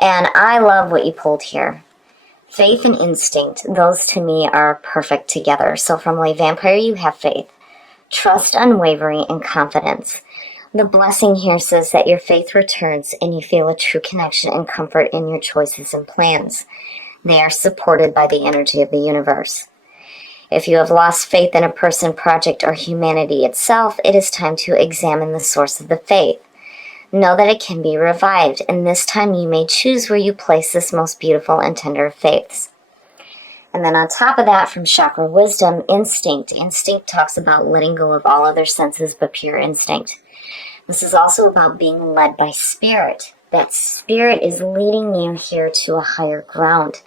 And I love what you pulled here. Faith and instinct, those to me are perfect together. So from Lay Vampire, you have faith, trust, unwavering, and confidence. The blessing here says that your faith returns and you feel a true connection and comfort in your choices and plans. They are supported by the energy of the universe. If you have lost faith in a person, project, or humanity itself, it is time to examine the source of the faith. Know that it can be revived, and this time you may choose where you place this most beautiful and tender of faiths. And then on top of that, from Chakra Wisdom, instinct. Instinct talks about letting go of all other senses but pure instinct. This is also about being led by spirit. That spirit is leading you here to a higher ground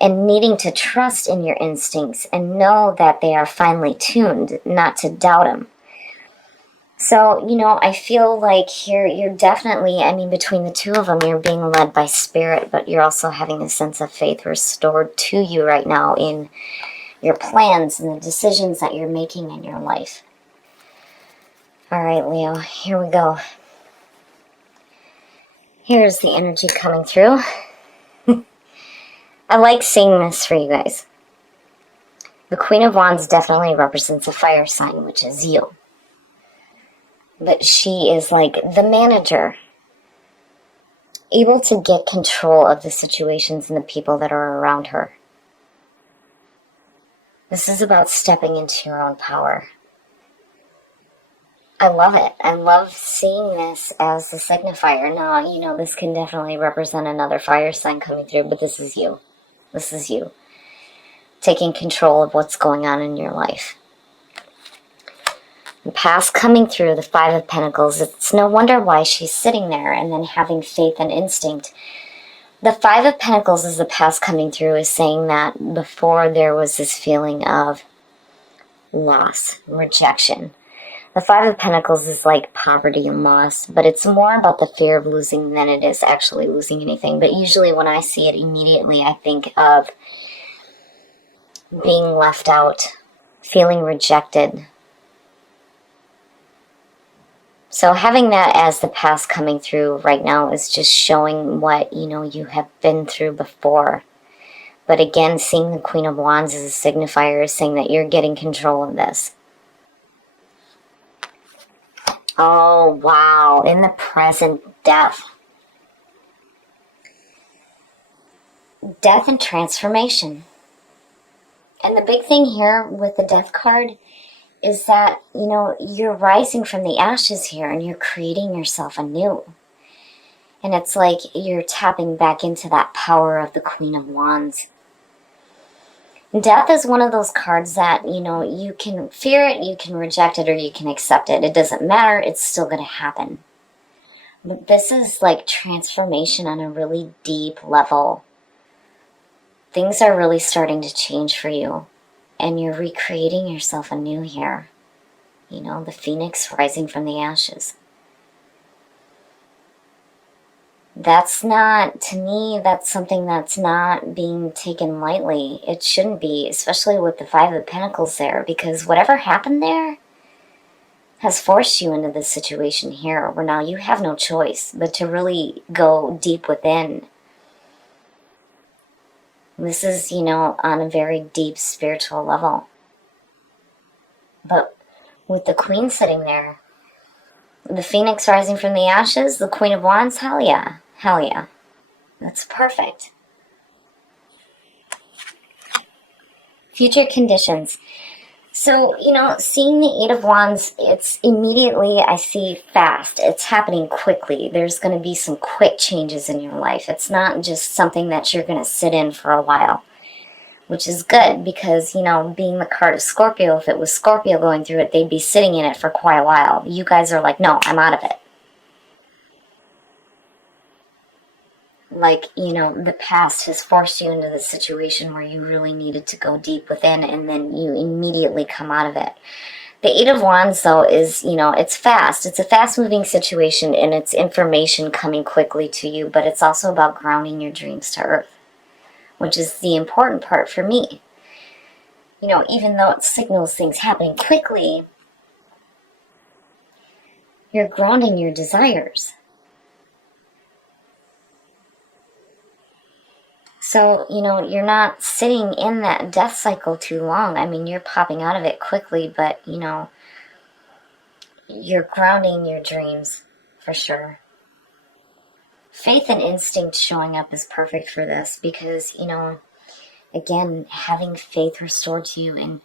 and needing to trust in your instincts and know that they are finely tuned, not to doubt them. So, I feel like here you're definitely, between the two of them, you're being led by spirit, but you're also having a sense of faith restored to you right now in your plans and the decisions that you're making in your life. All right, Leo, here we go. Here's the energy coming through. I like seeing this for you guys. The Queen of Wands definitely represents a fire sign, which is you. But she is like the manager, able to get control of the situations and the people that are around her. This is about stepping into your own power. I love it. I love seeing this as the signifier. Now, this can definitely represent another fire sign coming through, but this is you. This is you taking control of what's going on in your life. The past coming through, the Five of Pentacles, it's no wonder why she's sitting there and then having faith and instinct. The Five of Pentacles is the past coming through, is saying that before there was this feeling of loss, rejection. The Five of Pentacles is like poverty and loss, but it's more about the fear of losing than it is actually losing anything. But usually when I see it immediately, I think of being left out, feeling rejected. So having that as the past coming through right now is just showing what, you have been through before. But again, seeing the Queen of Wands as a signifier is saying that you're getting control of this. Oh, wow. In the present, death. Death and transformation. And the big thing here with the death card is that, you're rising from the ashes here and you're creating yourself anew. And it's like you're tapping back into that power of the Queen of Wands. Death is one of those cards that, you can fear it, you can reject it, or you can accept it. It doesn't matter, it's still going to happen. But this is like transformation on a really deep level. Things are really starting to change for you. And you're recreating yourself anew here. The phoenix rising from the ashes. That's not, to me, that's something that's not being taken lightly. It shouldn't be, especially with the Five of Pentacles there, because whatever happened there has forced you into this situation here, where now you have no choice but to really go deep within. This is, on a very deep spiritual level. But with the Queen sitting there, the Phoenix rising from the ashes, the Queen of Wands, hell yeah. Hell yeah. That's perfect. Future conditions. So, seeing the Eight of Wands, it's immediately, I see fast. It's happening quickly. There's going to be some quick changes in your life. It's not just something that you're going to sit in for a while, which is good because, being the card of Scorpio, if it was Scorpio going through it, they'd be sitting in it for quite a while. You guys are like, no, I'm out of it. Like, the past has forced you into the situation where you really needed to go deep within, and then you immediately come out of it. The Eight of Wands, though, is, it's fast. It's a fast-moving situation, and it's information coming quickly to you, but it's also about grounding your dreams to earth, which is the important part for me. Even though it signals things happening quickly, you're grounding your desires. So, you know, you're not sitting in that death cycle too long. I mean, you're popping out of it quickly, but, you know, you're grounding your dreams for sure. Faith and instinct showing up is perfect for this because, you know, again, having faith restored to you in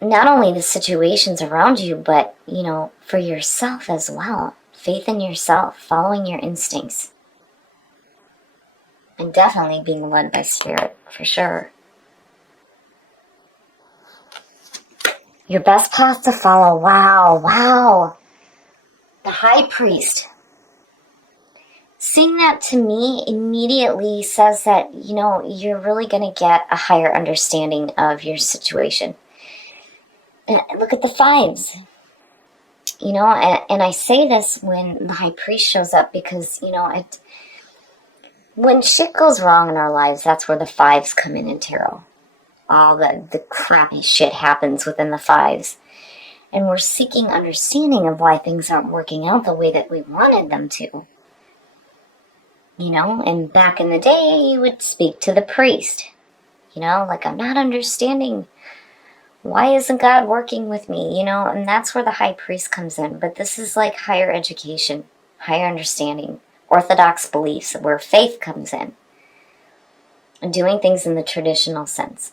not only the situations around you, but, you know, for yourself as well. Faith in yourself, following your instincts. And definitely being led by spirit, for sure. Your best path to follow. Wow. The High Priest. Seeing that to me immediately says that, you know, you're really going to get a higher understanding of your situation. And look at the fives. You know, and I say this when the High Priest shows up because, you know, when shit goes wrong in our lives, that's where the fives come in tarot. All the crappy shit happens within the fives. And we're seeking understanding of why things aren't working out the way that we wanted them to. You know, and back in the day, you would speak to the priest. You know, like, I'm not understanding. Why isn't God working with me? You know, and that's where the High Priest comes in. But this is like higher education, higher understanding, orthodox beliefs, where faith comes in. And doing things in the traditional sense.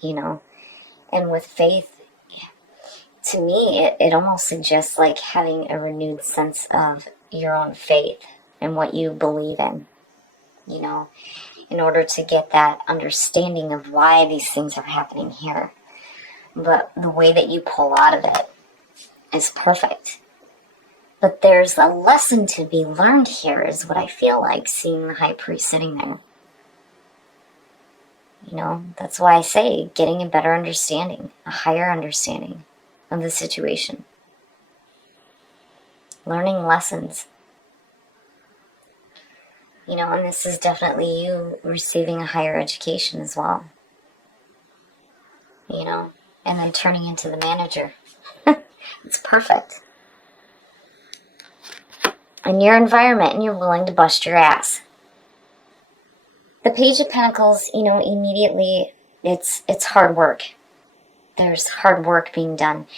You know, and with faith, to me, it almost suggests like having a renewed sense of your own faith and what you believe in, you know, in order to get that understanding of why these things are happening here. But the way that you pull out of it is perfect. But there's a lesson to be learned here, is what I feel like, seeing the High Priest sitting there. You know, that's why I say getting a better understanding, a higher understanding of the situation. Learning lessons. You know, and this is definitely you receiving a higher education as well. You know, and then turning into the manager. It's perfect. In your environment, and you're willing to bust your ass. The Page of Pentacles, you know, immediately, it's hard work. There's hard work being done.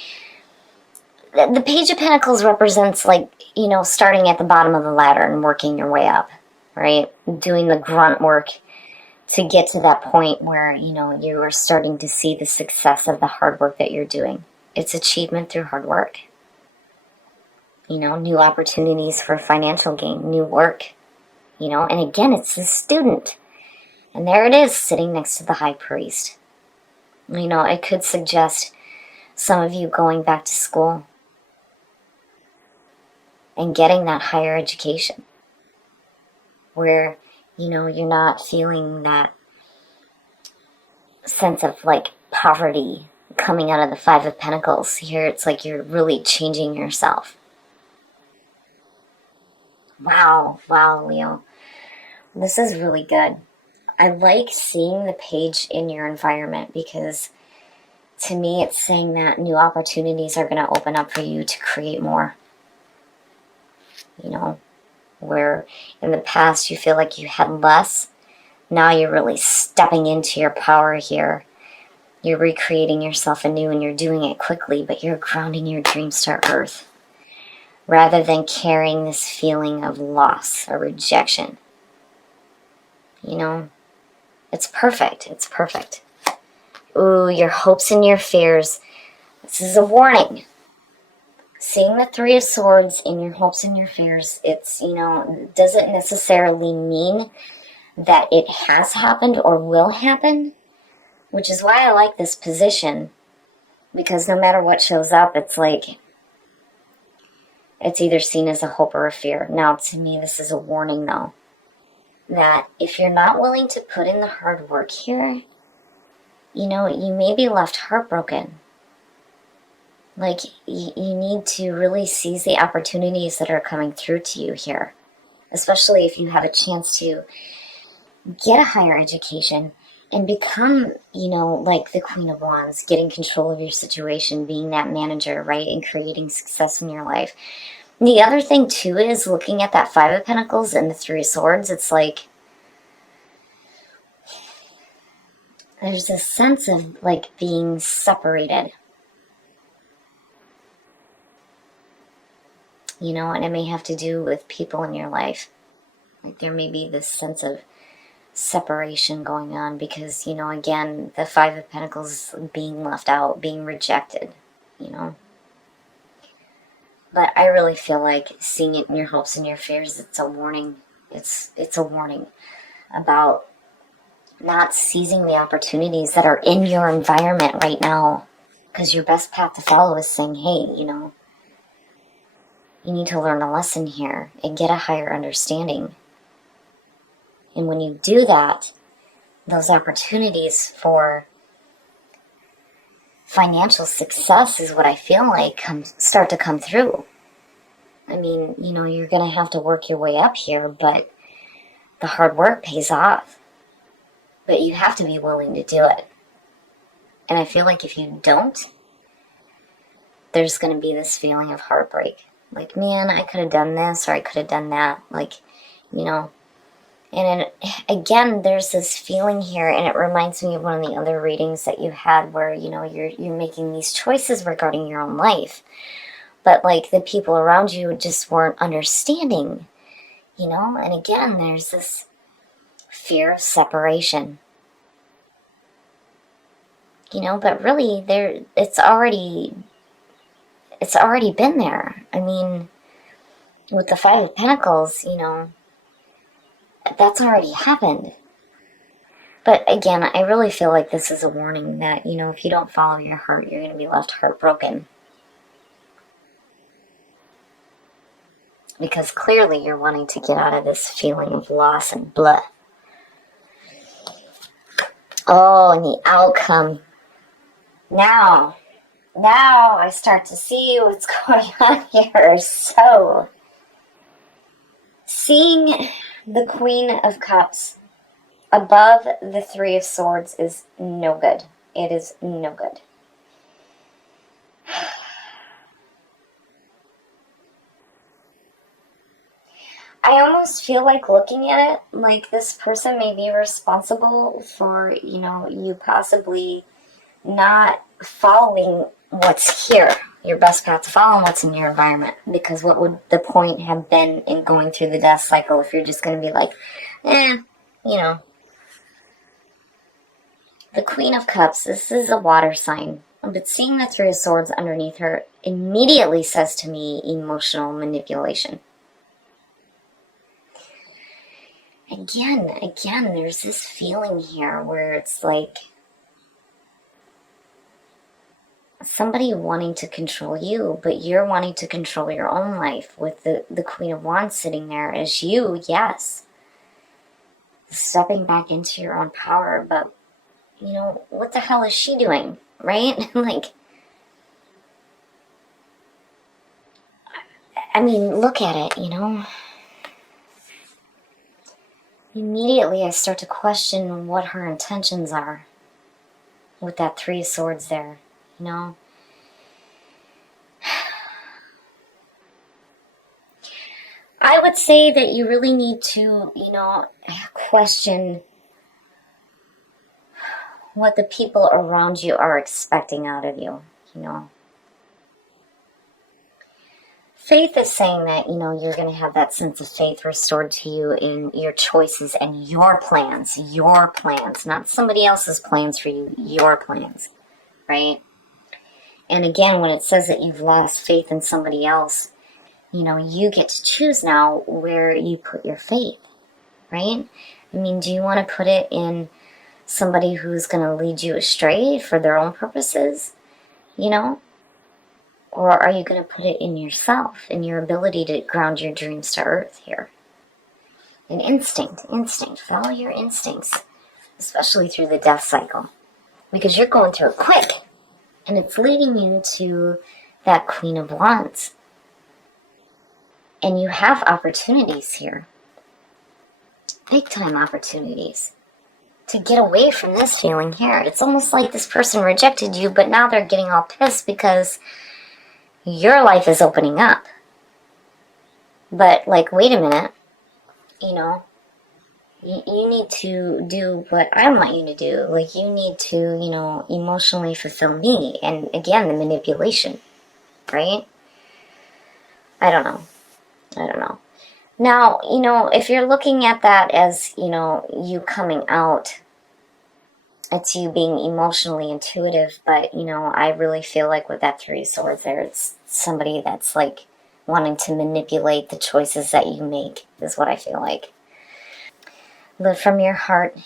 The Page of Pentacles represents, like, you know, starting at the bottom of the ladder and working your way up. Right? Doing the grunt work to get to that point where, you know, you are starting to see the success of the hard work that you're doing. It's achievement through hard work. You know, new opportunities for financial gain, new work. You know, and again, it's the student. And there it is, sitting next to the High Priest. You know, it could suggest some of you going back to school and getting that higher education. Where, you know, you're not feeling that sense of, like, poverty coming out of the Five of Pentacles. Here, it's like you're really changing yourself. Wow, Leo. This is really good. I like seeing the page in your environment because, to me, it's saying that new opportunities are going to open up for you to create more. You know? Where in the past you feel like you had less, now you're really stepping into your power here. You're recreating yourself anew and you're doing it quickly, but you're grounding your dreams to earth rather than carrying this feeling of loss or rejection. You know, it's perfect. It's perfect. Ooh, your hopes and your fears. This is a warning. Seeing the Three of Swords in your hopes and your fears, it's, you know, doesn't necessarily mean that it has happened or will happen, which is why I like this position, because no matter what shows up, it's like, it's either seen as a hope or a fear. Now, to me, this is a warning, though, that if you're not willing to put in the hard work here, you know, you may be left heartbroken. Like, you need to really seize the opportunities that are coming through to you here. Especially if you have a chance to get a higher education and become, you know, like the Queen of Wands, getting control of your situation, being that manager, right, and creating success in your life. And the other thing, too, is looking at that Five of Pentacles and the Three of Swords, it's like, There's a sense of like being separated. You know, and it may have to do with people in your life. Like there may be this sense of separation going on because, you know, again, the Five of Pentacles being left out, being rejected, you know. But I really feel like seeing it in your hopes and your fears, it's a warning. It's a warning about not seizing the opportunities that are in your environment right now. Because your best path to follow is saying, hey, you know, you need to learn a lesson here and get a higher understanding. And when you do that, those opportunities for financial success is what I feel like start to come through. I mean, you know, you're going to have to work your way up here, but the hard work pays off. But you have to be willing to do it. And I feel like if you don't, there's going to be this feeling of heartbreak. Like, man, I could have done this or I could have done that. Like, you know. And again, there's this feeling here, and it reminds me of one of the other readings that you had where, you know, you're making these choices regarding your own life. But, like, the people around you just weren't understanding, you know? And again, there's this fear of separation. You know, but really, it's already been there. I mean, with the Five of Pentacles, you know, that's already happened. But again, I really feel like this is a warning that, you know, if you don't follow your heart, you're going to be left heartbroken. Because clearly you're wanting to get out of this feeling of loss and blah. Oh, and the outcome. Now I start to see what's going on here. So, seeing the Queen of Cups above the Three of Swords is no good. It is no good. I almost feel like looking at it, like this person may be responsible for, you know, you possibly not following what's here, your best path to follow and what's in your environment. Because what would the point have been in going through the death cycle if you're just going to be like, you know. The Queen of Cups, this is a water sign. But seeing the Three of Swords underneath her immediately says to me emotional manipulation. Again, there's this feeling here where it's like somebody wanting to control you, but you're wanting to control your own life with the Queen of Wands sitting there as you, yes. Stepping back into your own power, but, you know, what the hell is she doing, right? Like, I mean, look at it, you know. Immediately I start to question what her intentions are with that Three of Swords there, you know. I would say that you really need to, you know, question what the people around you are expecting out of you, you know. Faith is saying that, you know, you're going to have that sense of faith restored to you in your choices and your plans, not somebody else's plans for you, your plans, right? And again, when it says that you've lost faith in somebody else, you know, you get to choose now where you put your faith, right? I mean, do you want to put it in somebody who's going to lead you astray for their own purposes, you know? Or are you going to put it in yourself, in your ability to ground your dreams to earth here? An instinct, follow your instincts, especially through the death cycle. Because you're going through it quick, and it's leading you to that Queen of Wands. And you have opportunities here, big time opportunities, to get away from this feeling here. It's almost like this person rejected you, but now they're getting all pissed because your life is opening up. But, like, wait a minute, you know, You need to do what I want you to do. Like, you need to, emotionally fulfill me. And again, the manipulation, right? I don't know. I don't know. Now, if you're looking at that as, you coming out, it's you being emotionally intuitive, but, I really feel like with that Three of Swords there, it's somebody that's like wanting to manipulate the choices that you make, is what I feel like. Live from your heart.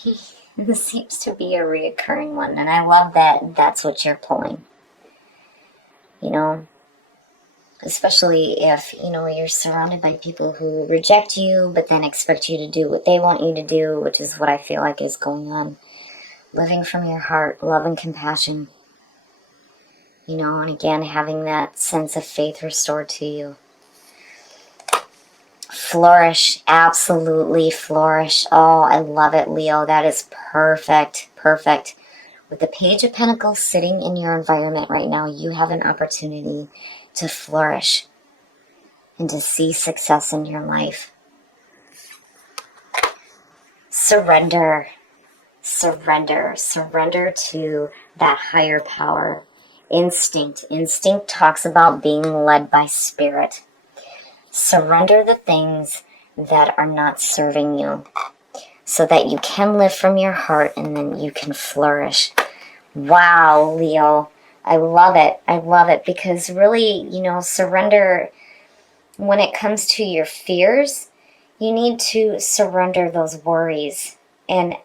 This seems to be a reoccurring one, and I love that that's what you're pulling. Especially if, you're surrounded by people who reject you, but then expect you to do what they want you to do, which is what I feel like is going on. Living from your heart, love and compassion. And again, having that sense of faith restored to you. Flourish, absolutely flourish. Oh, I love it, Leo. That is perfect, perfect. With the Page of Pentacles sitting in your environment right now, you have an opportunity to flourish and to see success in your life. Surrender, surrender, surrender to that higher power. Instinct. Instinct talks about being led by spirit. Surrender the things that are not serving you so that you can live from your heart and then you can flourish. Wow, Leo. I love it. I love it because really, surrender when it comes to your fears, you need to surrender those worries and,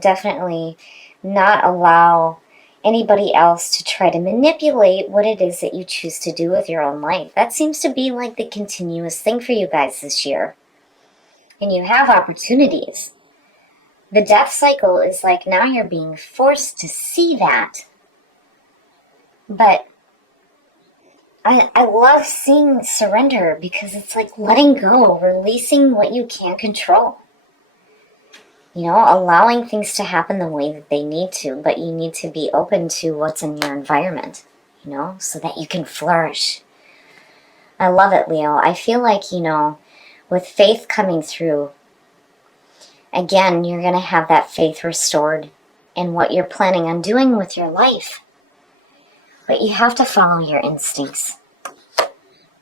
definitely not allow anybody else to try to manipulate what it is that you choose to do with your own life. That seems to be like the continuous thing for you guys this year. And you have opportunities. The death cycle is like now you're being forced to see that. But I love seeing surrender because it's like letting go, releasing what you can't control. Allowing things to happen the way that they need to, but you need to be open to what's in your environment, so that you can flourish. I love it, Leo. I feel like, with faith coming through, again, you're going to have that faith restored in what you're planning on doing with your life. But you have to follow your instincts.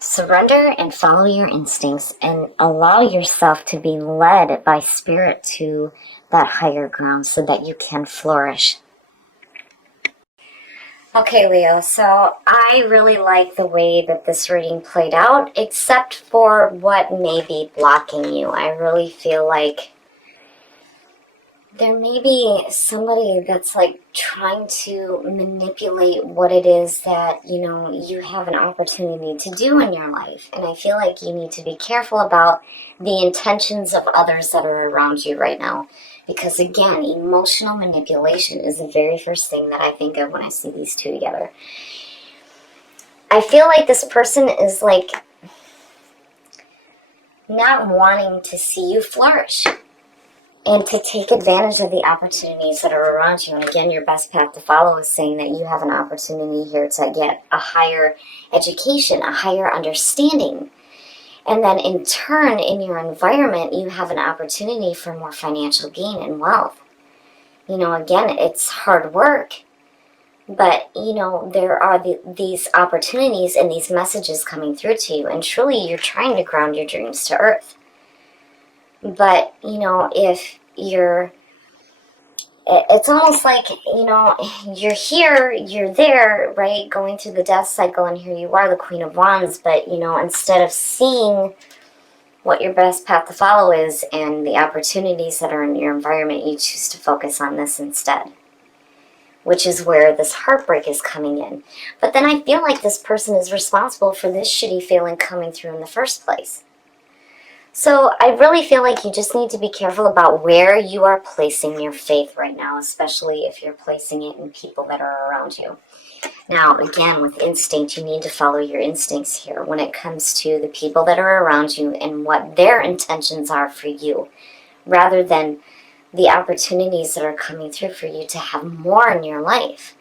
Surrender and follow your instincts and allow yourself to be led by spirit to that higher ground so that you can flourish. Okay, Leo, so I really like the way that this reading played out, except for what may be blocking you. I really feel like there may be somebody that's like trying to manipulate what it is that, you have an opportunity to do in your life. And I feel like you need to be careful about the intentions of others that are around you right now. Because again, emotional manipulation is the very first thing that I think of when I see these two together. I feel like this person is like not wanting to see you flourish and to take advantage of the opportunities that are around you. And again, your best path to follow is saying that you have an opportunity here to get a higher education, a higher understanding. And then in turn, in your environment, you have an opportunity for more financial gain and wealth. Again, it's hard work. But, there are these opportunities and these messages coming through to you. And truly, you're trying to ground your dreams to earth. But, if it's almost like, you're here, you're there, right, going through the death cycle, and here you are, the Queen of Wands, but, instead of seeing what your best path to follow is and the opportunities that are in your environment, you choose to focus on this instead, which is where this heartbreak is coming in. But then I feel like this person is responsible for this shitty feeling coming through in the first place. So I really feel like you just need to be careful about where you are placing your faith right now, especially if you're placing it in people that are around you. Now, again, with instinct, you need to follow your instincts here when it comes to the people that are around you and what their intentions are for you, rather than the opportunities that are coming through for you to have more in your life.